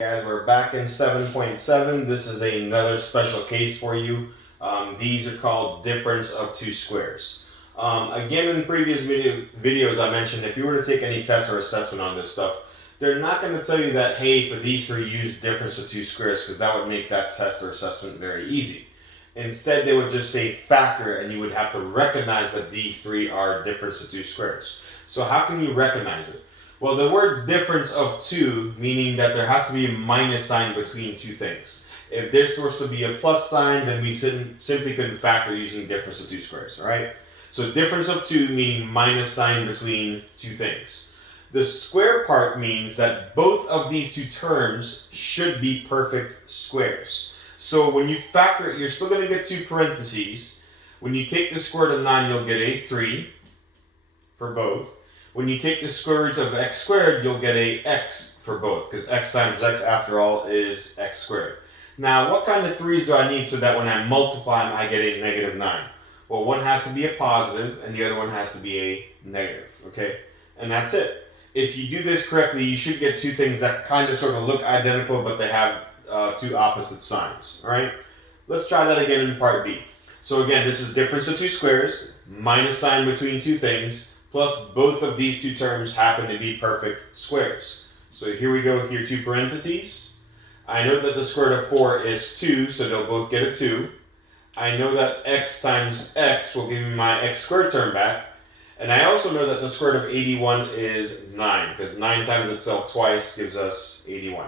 Guys, we're back in 7.7. This is another special case for you. These are called difference of two squares. Again, in previous videos I mentioned if you were to take any test or assessment on this stuff, they're not going to tell you that, hey, for these three, use difference of two squares, because that would make that test or assessment very easy. Instead, they would just say factor, and you would have to recognize that these three are difference of two squares. So how can you recognize it? Well, the word difference of two, meaning that there has to be a minus sign between two things. If there's supposed to be a plus sign, then we simply couldn't factor using difference of two squares, all right? So difference of two meaning minus sign between two things. The square part means that both of these two terms should be perfect squares. So when you factor it, you're still going to get two parentheses. When you take the square root of 9, you'll get a 3 for both. When you take the square root of x squared, you'll get a x for both, because x times x, after all, is x squared. Now, what kind of 3's do I need so that when I multiply them, I get a negative 9? Well, one has to be a positive, and the other one has to be a negative, okay? And that's it. If you do this correctly, you should get two things that kind of sort of look identical, but they have two opposite signs, all right? Let's try that again in part B. So again, this is difference of two squares, minus sign between two things, plus both of these two terms happen to be perfect squares. So here we go with your two parentheses. I know that the square root of 4 is 2, so they'll both get a 2. I know that x times x will give me my x squared term back. And I also know that the square root of 81 is 9, because 9 times itself twice gives us 81.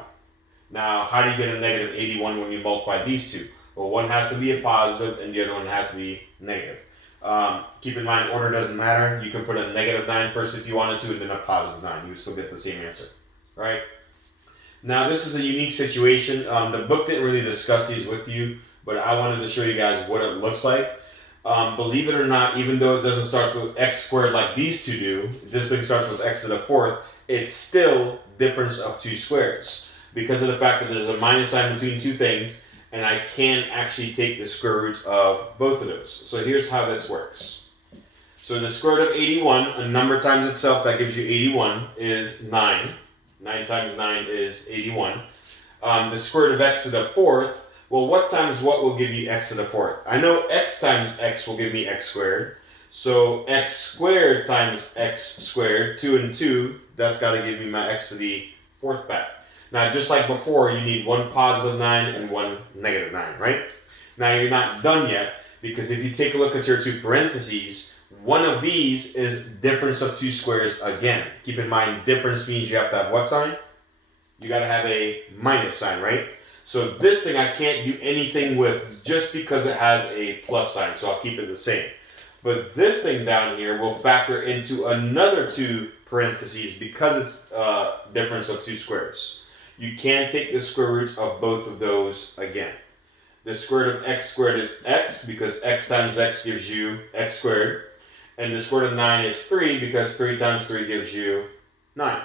Now, how do you get a negative 81 when you multiply these two? Well, one has to be a positive, and the other one has to be negative. Keep in mind, order doesn't matter. You can put a negative 9 first if you wanted to, and then a positive 9. You would still get the same answer, right? Now, this is a unique situation. The book didn't really discuss these with you, but I wanted to show you guys what it looks like. Believe it or not, even though it doesn't start with x squared like these two do, this thing starts with x to the fourth, it's still difference of two squares, because of the fact that there's a minus sign between two things, and I can actually take the square root of both of those. So here's how this works. So the square root of 81, a number times itself, that gives you 81, is 9. 9 times 9 is 81. The square root of x to the fourth, well, what times what will give you x to the fourth? I know x times x will give me x squared. So x squared times x squared, 2 and 2, that's got to give me my x to the fourth back. Now, just like before, you need one positive 9 and one negative 9, right? Now, you're not done yet, because if you take a look at your two parentheses, one of these is difference of two squares again. Keep in mind, difference means you have to have what sign? You got to have a minus sign, right? So this thing I can't do anything with just because it has a plus sign, so I'll keep it the same. But this thing down here will factor into another two parentheses because it's difference of two squares. You can take the square root of both of those again. The square root of x squared is x, because x times x gives you x squared. And the square root of 9 is 3, because 3 times 3 gives you 9.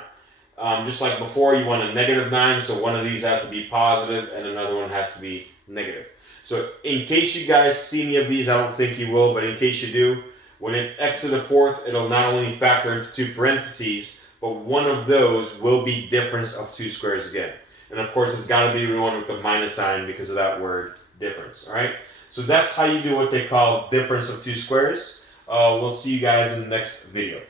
Just like before, you want a negative 9, so one of these has to be positive and another one has to be negative. So in case you guys see any of these, I don't think you will, but in case you do, when it's x to the fourth, it'll not only factor into two parentheses, but one of those will be difference of two squares again. And of course, it's got to be the one with the minus sign because of that word difference, all right? So that's how you do what they call difference of two squares. We'll see you guys in the next video.